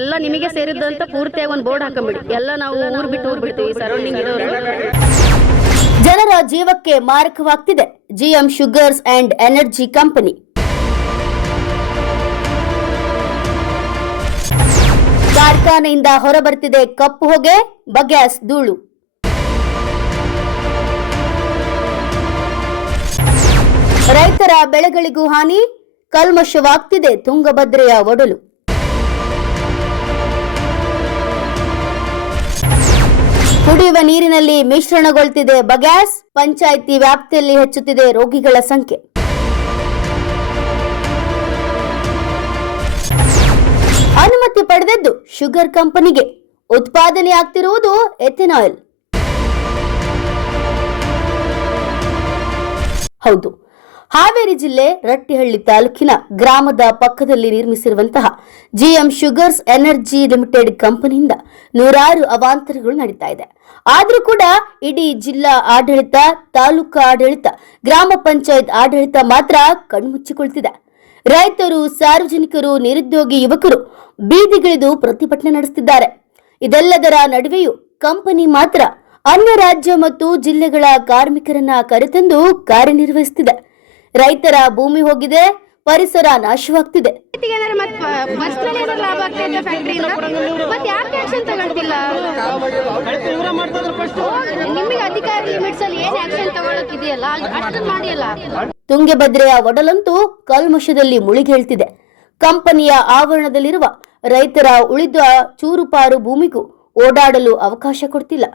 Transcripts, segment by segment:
ಎಲ್ಲ ನಿಮಗೆ ಸೇರಿದ್ದಂತ ಪೂರ್ತಿಯಾಗಿ ಒಂದು ಬೋರ್ಡ್ ಹಾಕೊಂಡ್ಬಿಡಿ ಎಲ್ಲ ನಾವು ಊರ್ ಬಿಟ್ಟು ಊರ್ ಬಿಡ್ತೀವಿ ಸರೌಂಡಿಂಗ್ ಇರೋರು. ಜನರ ಜೀವಕ್ಕೆ ಮಾರಕವಾಗ್ತಿದೆ. GM sugars and energy company. ಕಾರ್ಖಾನೆಯಿಂದ ಹೊರಬರ್ತಿದೆ ಕಪ್ಪು ಹೊಗೆ ಬಗ್ಯಾಸ್ ಧೂಳು. ರೈತರ ಬೆಳೆಗಳಿಗೂ ಹಾನಿ ಕಲ್ಮಶವಾಗ್ತಿದೆ ತುಂಗಭದ್ರೆಯ ಒಡಲು. ಕುಡಿಯುವ ನೀರಿನಲ್ಲಿ ಮಿಶ್ರಣಗೊಳ್ತಿದೆ ಬಗ್ಯಾಸ್, ಪಂಚಾಯಿತಿ ವ್ಯಾಪ್ತಿಯಲ್ಲಿ ಹೆಚ್ಚುತ್ತಿದೆ ರೋಗಿಗಳ ಸಂಖ್ಯೆ. ಅನುಮತಿ ಪಡೆದದ್ದು ಶುಗರ್ ಕಂಪನಿಗೆ. ಉತ್ಪಾದನೆ ಆಗ್ತಿರುವುದು ಎಥೆನಾಯಿಲ್. ಹೌದು. ಹಾವೇರಿ ಜಿಲ್ಲೆ ರಟ್ಟಿಹಳ್ಳಿ ತಾಲೂಕಿನ ಗ್ರಾಮದ ಪಕ್ಕದಲ್ಲಿ ನಿರ್ಮಿಸಿರುವಂತಹ ಜಿಎಂ ಶುಗರ್ಸ್ ಎನರ್ಜಿ ಲಿಮಿಟೆಡ್ ಕಂಪನಿಯಿಂದ ನೂರಾರು ಅವಾಂತರಗಳು ನಡೀತಾ ಇದೆ. ಆದರೂ ಕೂಡ ಇಡೀ ಜಿಲ್ಲಾ ಆಡಳಿತ, ತಾಲೂಕಾ ಆಡಳಿತ, ಗ್ರಾಮ ಪಂಚಾಯತ್ ಆಡಳಿತ ಮಾತ್ರ ಕಣ್ಮುಚ್ಚಿಕೊಳ್ತಿದೆ. ರೈತರು, ಸಾರ್ವಜನಿಕರು, ನಿರುದ್ಯೋಗಿ ಯುವಕರು ಬೀದಿಗಿಳಿದು ಪ್ರತಿಭಟನೆ ನಡೆಸುತ್ತಿದ್ದಾರೆ ಇದೆಲ್ಲದರ ನಡುವೆಯೂ ಕಂಪನಿ ಮಾತ್ರ ಅನ್ಯ ರಾಜ್ಯ ಮತ್ತು ಜಿಲ್ಲೆಗಳ ಕಾರ್ಮಿಕರನ್ನ ಕರೆತಂದು ಕಾರ್ಯನಿರ್ವಹಿಸುತ್ತಿದೆ ರೈತರ ಭೂಮಿ ಹೋಗಿದೆ ಪರಿಸರ ನಾಶವಾಗ್ತಿದೆ. ತುಂಗಭದ್ರೆಯ ಒಡಲಂತೂ ಕಲ್ಮಶದಲ್ಲಿ ಮುಳುಗೇಳ್ತಿದೆ. ಕಂಪನಿಯ ಆವರಣದಲ್ಲಿರುವ ರೈತರ ಉಳಿದ ಚೂರುಪಾರು ಭೂಮಿಗೂ ಓಡಾಡಲು ಅವಕಾಶ ಕೊಡ್ತಿಲ್ಲ.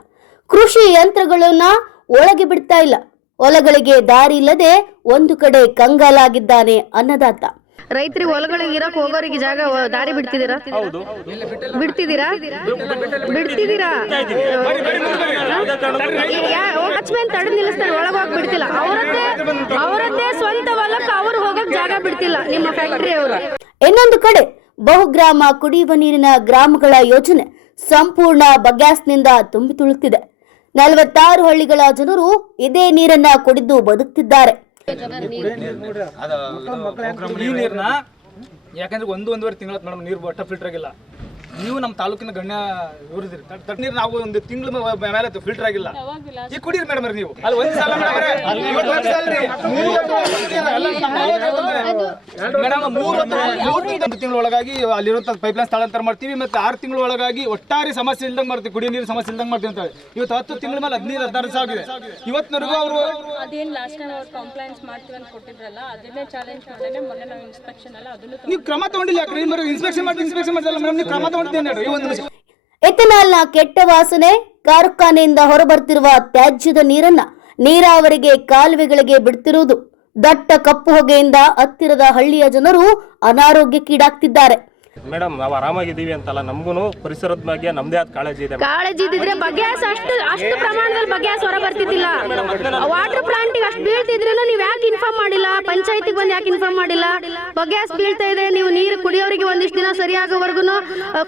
ಕೃಷಿ ಯಂತ್ರಗಳನ್ನ ಒಳಗೆ ಬಿಡ್ತಾ ಇಲ್ಲ. ಹೊಲಗಳಿಗೆ ದಾರಿ ಇಲ್ಲದೆ ಒಂದು ಕಡೆ ಕಂಗಾಲಾಗಿದ್ದಾನೆ ಅನ್ನದಾತ. ರೈತರಿಗೆ ಹೊಲಗಳಿಗೆ ಇರಕ್ ಹೋಗೋರಿಗೆ ಜಾಗ ದಾರಿ ಬಿಡ್ತಿದ್ದೀರಾ? ಬಿಡ್ತಿದ್ದೀರಾ? ಬಿಡ್ತಿದ್ದೀರಾ? ವಾಚ್ಮ್ಯಾನ್ ತಡೆ ನಿಲ್ಲಿಸ್ತಾರೆ ಒಳಗೆ ಹೋಗಿ ಬಿಡ್ತಿಲ್ಲ. ಅವರದ್ದೇ ಅವರದ್ದೇ ಸ್ವಂತ ಹೊಲಕ್ಕೆ ಅವರು ಹೋಗಕ್ ಜಾಗ ಬಿಡ್ತಿಲ್ಲ ನಿಮ್ಮ ಫ್ಯಾಕ್ಟರಿ ಅವರು. ಇನ್ನೊಂದು ಕಡೆ ಬಹುಗ್ರಾಮ ಕುಡಿಯುವ ನೀರಿನ ಗ್ರಾಮಗಳ ಯೋಜನೆ ಸಂಪೂರ್ಣ ಬಗ್ಯಾಸ್ನಿಂದ ತುಂಬಿ ತುಳುಕ್ತಿದೆ. ನಲವತ್ತಾರು ಹಳ್ಳಿಗಳ ಜನರು ಇದೇ ನೀರನ್ನ ಕುಡಿದು ಬದುಕ್ತಿದ್ದಾರೆ ಯಾಕಂದ್ರೆ ಒಂದು ಒಂದೂವರೆ ತಿಂಗಳ ಮೇಡಮ್ ನೀರು ಒಟ್ಟ ಫಿಲ್ಟರ್ ಆಗಿಲ್ಲ ನೀವು ನಮ್ಮ ತಾಲೂಕಿನ ಗಣ್ಯ ಇವ್ರಿದ್ರಿ ತಟ್ ನೀರು ನಾವು ಒಂದು ತಿಂಗಳ ಮೇಲೆ ಫಿಲ್ಟರ್ ಆಗಿಲ್ಲ. ಈಗ ಕುಡೀರಿ ಮೇಡಮ್ ನೀವು. ಅಲ್ಲಿ ಒಂದು ಸಲ ಮೇಡಮ್ ತಿಂಗಳ ಒಳಗಾಗಿ ಅಲ್ಲಿರುವಂತ ಪೈಪ್ಲೈನ್ ಸ್ಥಳಾಂತರ ಮಾಡ್ತೀವಿ ಮತ್ತೆ ಆರು ತಿಂಗಳ ಒಳಗಾಗಿ ಒಟ್ಟಾರೆ ಸಮಸ್ಯೆ ಇಲ್ದಂಗೆ ಮಾಡ್ತೀವಿ. ಕುಡಿಯೋ ನೀರು ಸಮಸ್ಯೆ ಇಲ್ದಂಗೆ ಮಾಡ್ತೀವಿ ಅಂತ ಹೇಳಿ. ಇವತ್ತು ಹತ್ತು ತಿಂಗಳ ಮೇಲೆ ಹದಿನೈದು ಹದಿನಾರು ಸಾವಿರ ಆಗಿದೆ. ಇವತ್ತಿನವರೆಗೂ ಅವರು ಅದೇನು ಲಾಸ್ಟ್ ಟೈಮ್ ಅವ್ರು ಕಂಪ್ಲೇಂಟ್ಸ್ ಮಾಡ್ತೀವಿ ಅಂತ ಕೊಟ್ಟಿದ್ರಲ್ಲ ಅದನ್ನೇ ಚಾಲೆಂಜ್ ಮಾಡಿದ್ರೆ ಮೊನ್ನೆ ನಾವು ಇನ್ಸ್ಪೆಕ್ಷನ್ ಅಲ್ಲ ಅದನ್ನು ನೀವು ಕ್ರಮ ತಗೊಂಡಿಲ್ಲ ಯಾಕೆ ಇನ್ಸ್ಪೆಕ್ಷನ್ ಮಾಡಿ ಇನ್ಸ್ಪೆಕ್ಷನ್ ಮಾಡಿಲ್ಲ ಮೇಡಮ್ ನೀವು ಕ್ರಮ ನಿಮಿಷ ಎಥೆನಾಲ್ನ ಕೆಟ್ಟ ವಾಸನೆ ಕಾರ್ಖಾನೆಯಿಂದ ಹೊರಬರ್ತಿರುವ ತ್ಯಾಜ್ಯದ ನೀರನ್ನ ನೀರಾವರಿಗೆ ಕಾಲುವೆಗಳಿಗೆ ಬಿಡ್ತಿರುವುದು ದಟ್ಟ ಕಪ್ಪು ಹೊಗೆಯಿಂದ ಹತ್ತಿರದ ಹಳ್ಳಿಯ ಜನರು ಅನಾರೋಗ್ಯಕ್ಕೀಡಾಗ್ತಿದ್ದಾರೆ. ಮೇಡಮ್ ನಾವು ಆರಾಮಾಗಿದ್ದೀವಿ ಅಂತಲ್ಲ ನಮಗೂ ಪರಿಸರದ ಬಗ್ಗೆ ನಮ್ದೇ ಆದ ಕಾಳಜಿ ಇದೆ. ಕಾಳಜಿ ಇದ್ದಿದ್ರೆ ಬಗ್ಯಾಸ್ ಅಷ್ಟು ಅಷ್ಟು ಪ್ರಮಾಣದಲ್ಲಿ ಬಗ್ಯಾಸ್ ಹೊರ ಬರ್ತಿದ್ದಿಲ್ಲ. ವಾಟರ್ ಪ್ಲಾಂಟ್ ಅಷ್ಟು ಬೀಳ್ತಿದ್ರೂ ನೀವು ಯಾಕೆ ಇನ್ಫಾರ್ಮ್ ಮಾಡಿಲ್ಲ? ಪಂಚಾಯತಿಗೆ ಬಂದು ಯಾಕೆ ಇನ್ಫಾರ್ಮ್ ಮಾಡಿಲ್ಲ? ಬಗ್ಯಾಸ್ ಬೀಳ್ತಾ ಇದೆ ನೀವು ನೀರು ಕುಡಿಯೋರಿಗೆ ಒಂದಿಷ್ಟು ದಿನ ಸರಿಯಾಗೋವರೆಗೂ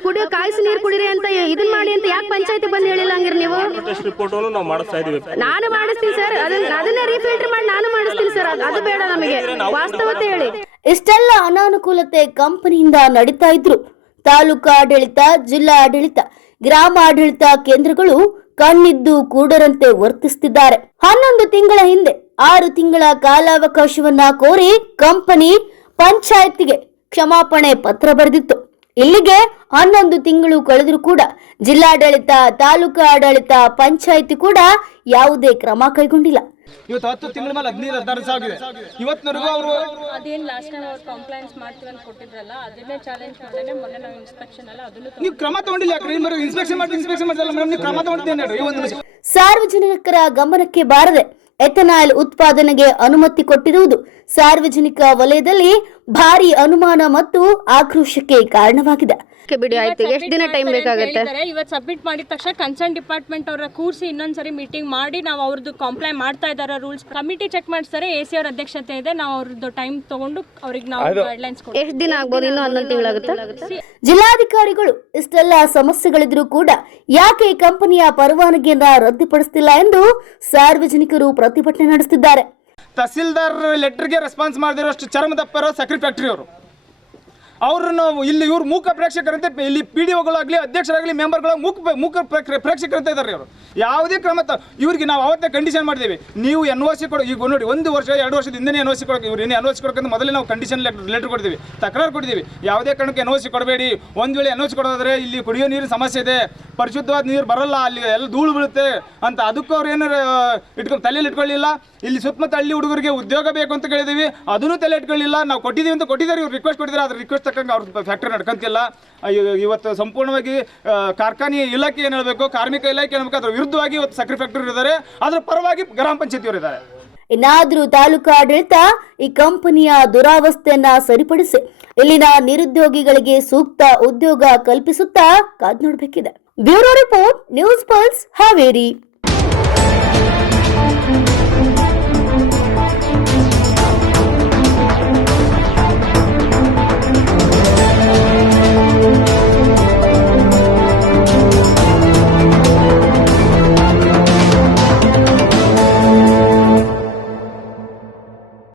ಕುಡಿಯೋ ಕಾಯಿಸಿ ನೀರು ಕುಡಿರಿ ಅಂತ ಇದನ್ನ ಮಾಡಿ ಅಂತ ಯಾಕೆ ಪಂಚಾಯತಿ ಬಂದು ಹೇಳಿಲ್ಲ ಹಂಗಿರ್ ನೀವು? ನಾವು ಮಾಡಿಸ್ತಾ ಇದೀವಿ. ನಾನು ಮಾಡಿಸ್ತೀನಿ ಸರ್ ಅದನ್ನ ಅದನ್ನೇ ರೀಫಿಲ್ಟರ್ ಮಾಡಿ ನಾನು ಮಾಡಿಸ್ತೀನಿ ಸರ್ ಅದು ಬೇಡ ನಮಗೆ. ವಾಸ್ತವತೆ ಹೇಳಿ. ಇಷ್ಟೆಲ್ಲ ಅನಾನುಕೂಲತೆ ಕಂಪನಿಯಿಂದ ನಡೀತಾ ಇದ್ರು. ತಾಲೂಕು ಆಡಳಿತ, ಜಿಲ್ಲಾ ಆಡಳಿತ, ಗ್ರಾಮ ಆಡಳಿತ ಕೇಂದ್ರಗಳು ಕಣ್ಣಿದ್ದು ಕೂಡರಂತೆ ವರ್ತಿಸುತ್ತಿದ್ದಾರೆ ಹನ್ನೊಂದು ತಿಂಗಳ ಹಿಂದೆ, ಆರು ತಿಂಗಳ ಕಾಲಾವಕಾಶವನ್ನ ಕೋರಿ ಕಂಪನಿ ಪಂಚಾಯತ್ಗೆ ಕ್ಷಮಾಪಣೆ ಪತ್ರ ಬರೆದಿತ್ತು. ಇಲ್ಲಿಗೆ ಹನ್ನೊಂದು ತಿಂಗಳು ಕಳೆದರೂ ಕೂಡ ಜಿಲ್ಲಾಡಳಿತ, ತಾಲೂಕಾ ಆಡಳಿತ, ಪಂಚಾಯಿತಿ ಕೂಡ ಯಾವುದೇ ಕ್ರಮ ಕೈಗೊಂಡಿಲ್ಲ. ಇವತ್ತು ಹತ್ತು ತಿಂಗಳ ಮೇಲೆ ಹದಿನೈದು ಹದಿನಾರು ಸಾವಿರ ಆಗಿದೆ. ಇವತ್ತಿನವರೆಗೂ ಅವರು ಅದೇನು ಲಾಸ್ಟ್ ಟೈಮ್ ಅವ್ರು ಕಂಪ್ಲೇಂಟ್ಸ್ ಮಾಡ್ತೀವಿ ಅಂತ ಕೊಟ್ಟಿದ್ರಲ್ಲ ಅದನ್ನೇ ಚಾಲೆಂಜ್ ಮಾಡಿದ್ರೆ ಮೊನ್ನೆ ನಾವು ಇನ್ಸ್ಪೆಕ್ಷನ್ ಅಲ್ಲ ಅದನ್ನು ನೀವು ಕ್ರಮ ತಗೊಂಡಿಲ್ಲ ಯಾಕ್ರಿ? ಇನ್ಸ್ಪೆಕ್ಷನ್ ಮಾಡಿ ಇನ್ಸ್ಪೆಕ್ಷನ್ ಮಾಡಿಲ್ಲ ಮೇಡಮ್ ನೀವು ಕ್ರಮ ತಗೊಂಡಿದ್ದೇನೆ ಈ ಒಂದು ನಿಮಿಷ. ಸಾರ್ವಜನಿಕರ ಗಮನಕ್ಕೆ ಬಾರದೆ ಎಥೆನಾಲ್ ಉತ್ಪಾದನೆಗೆ ಅನುಮತಿ ಕೊಟ್ಟಿರುವುದು ಸಾರ್ವಜನಿಕ ವಲಯದಲ್ಲಿ ಭಾರಿ ಅನುಮಾನ ಮತ್ತು ಆಕ್ರೋಶಕ್ಕೆ ಕಾರಣವಾಗಿದೆ. ಬಿಡಿ ಆಯ್ತು. ಎಷ್ಟು ದಿನ ಟೈಮ್ ಬೇಕಾಗುತ್ತೆ? ಇವತ್ತು ಸಬ್ಮಿಟ್ ಮಾಡಿದ ತಕ್ಷಣ ಕನ್ಸರ್ನ್ ಡಿಪಾರ್ಟ್ಮೆಂಟ್ ಅವರ ಕೂರಿಸಿ ಇನ್ನೊಂದ್ಸರಿ ಮೀಟಿಂಗ್ ಮಾಡಿ ನಾವು ಅವ್ರದ್ದು ಕಂಪ್ಲೈ ಮಾಡ್ತಾ ಇದ್ದಾರೆ ರೂಲ್ಸ್ ಕಮಿಟಿ ಚೆಕ್ ಮಾಡ್ತಾರೆ ಎ ಸಿ ಅವ್ರ ಅಧ್ಯಕ್ಷತೆ ಇದೆ ನಾವು ಅವ್ರದ್ದು ಟೈಮ್ ತಗೊಂಡು ಅವ್ರಿಗೆ ನಾವು ಗೈಡ್ಲೈನ್ಸ್ ಕೊಡ್ತೀವಿ. ಎಷ್ಟು ದಿನ ಆಗ್ಬೋದು? ಇನ್ನೂ ಹನ್ನೊಂದು ತಿಂಗಳಾಗುತ್ತೆ? ಜಿಲ್ಲಾಧಿಕಾರಿಗಳು ಇಷ್ಟೆಲ್ಲ ಸಮಸ್ಯೆಗಳಿದ್ರೂ ಕೂಡ ಯಾಕೆ ಈ ಕಂಪನಿಯ ಪರವಾನಗಿಯನ್ನ ರದ್ದುಪಡಿಸುತ್ತಿಲ್ಲ ಎಂದು ಸಾರ್ವಜನಿಕರು ಪ್ರತಿಭಟನೆ ನಡೆಸುತ್ತಿದ್ದಾರೆ. ತಹಸೀಲ್ದಾರ್ ಲೆಟರ್ಗೆ ರೆಸ್ಪಾನ್ಸ್ ಮಾಡದಿರೋಷ್ಟು ಚರ್ಮದಪ್ಪ ಇರೋ ಸಕ್ರಿ ಫ್ಯಾಕ್ಟ್ರಿ ಅವರು. ಅವ್ರನ್ನ ಇಲ್ಲಿ ಇವ್ರು ಮೂಕ ಪ್ರೇಕ್ಷಕರಂತೆ ಇಲ್ಲಿ ಪಿ ಡಿ ಒಗಳಾಗಲಿ ಅಧ್ಯಕ್ಷರಾಗಲಿ ಮೆಂಬರ್ಗಳ ಮೂಕ ಮೂಕ ಪ್ರೇಕ್ಷಕರಂತ ಇದ್ದಾರೆ ಇವರು. ಯಾವುದೇ ಕ್ರಮ ಇವ್ರಿಗೆ ನಾವು ಅವತ್ತೇ ಕಂಡೀಷನ್ ಮಾಡಿದ್ದೀವಿ. ನೀವು ಎನ್ ಒ ಸಿ ಕೊಡೋ ಈಗ ನೋಡಿ, ಒಂದು ವರ್ಷ, ಎರಡು ವರ್ಷದ ಹಿಂದೆ ಎನ್ ಒ ಸಿ ಕೊಡೋಕೆ ಇವ್ರು ಎನ್ ಒ ಸಿ ಕೊಡೋಕೆ ಮೊದಲೇ ನಾವು ಕಂಡೀಷನ್ ಲೆಟರ್ ಕೊಡ್ತೀವಿ ತಕರಾರು ಕೊಡ್ತೀವಿ ಯಾವುದೇ ಕಾರಣಕ್ಕೆ ಎನ್ ಒ ಸಿ ಕೊಡಬೇಡಿ. ಒಂದು ವೇಳೆ ಎನ್ ಒ ಸಿ ಕೊಡೋದಾದ್ರೆ ಇಲ್ಲಿ ಕುಡಿಯೋ ನೀರಿನ ಸಮಸ್ಯೆ ಇದೆ. ಪರಿಶುದ್ಧವಾದ ನೀರು ಬರಲ್ಲ, ಅಲ್ಲಿ ಎಲ್ಲ ಧೂಳು ಬೀಳುತ್ತೆ ಅಂತ ಅದಕ್ಕೂ ಅವ್ರು ಏನಾರು ಇಟ್ಕೊಂಡು ತಲೆಯಲ್ಲಿ ಇಟ್ಕೊಳ್ಳಿಲ್ಲ. ಇಲ್ಲಿ ಸುತ್ತಮುತ್ತ ಹಳ್ಳಿ ಹುಡುಗರಿಗೆ ಉದ್ಯೋಗ ಬೇಕು ಅಂತ ಕೇಳಿದೀವಿ ಅದನ್ನು ತಲೆ ಇಟ್ಕೊಳ್ಳಿಲ್ಲ. ನಾವು ಕೊಟ್ಟಿದ್ದೀವಿ ಅಂತ ಕೊಟ್ಟಿದ್ದಾರೆ ಇವ್ರು. ರಿಕ್ವೆಸ್ಟ್ ಕೊಟ್ಟಿದ್ದಾರೆ. ಅದ್ರ ರಿಕ್ವೆಸ್ಟ್ ತಕ್ಕಂಗೆ ಅವ್ರ ಫ್ಯಾಕ್ಟ್ರಿ ನಡ್ಕೊಂತಿಲ್ಲ. ಇವತ್ತು ಸಂಪೂರ್ಣವಾಗಿ ಕಾರ್ಖಾನೆ ಇಲಾಖೆ ಏನು ಹೇಳಬೇಕು, ಕಾರ್ಮಿಕ ಇಲಾಖೆ ಹೇಳ್ಬೇಕು, ಅದ್ರ ವಿರುದ್ಧವಾಗಿ ಇವತ್ತು ಸಕ್ಕರೆ ಫ್ಯಾಕ್ಟ್ರಿ ಇದ್ದಾರೆ ಅದರ ಪರವಾಗಿ ಗ್ರಾಮ ಪಂಚಾಯತಿಯವರು ಇದ್ದಾರೆ ಇನ್ನಾದರೂ ತಾಲೂಕು ಆಡಳಿತ ಈ ಕಂಪನಿಯ ದುರಾವಸ್ಥೆಯನ್ನ ಸರಿಪಡಿಸಿ, ಇಲ್ಲಿನ ನಿರುದ್ಯೋಗಿಗಳಿಗೆ ಸೂಕ್ತ ಉದ್ಯೋಗ ಕಲ್ಪಿಸುತ್ತಾ ಕಾದ್ ನೋಡಬೇಕಿದೆ. Bureau report, news pulse, Haveri.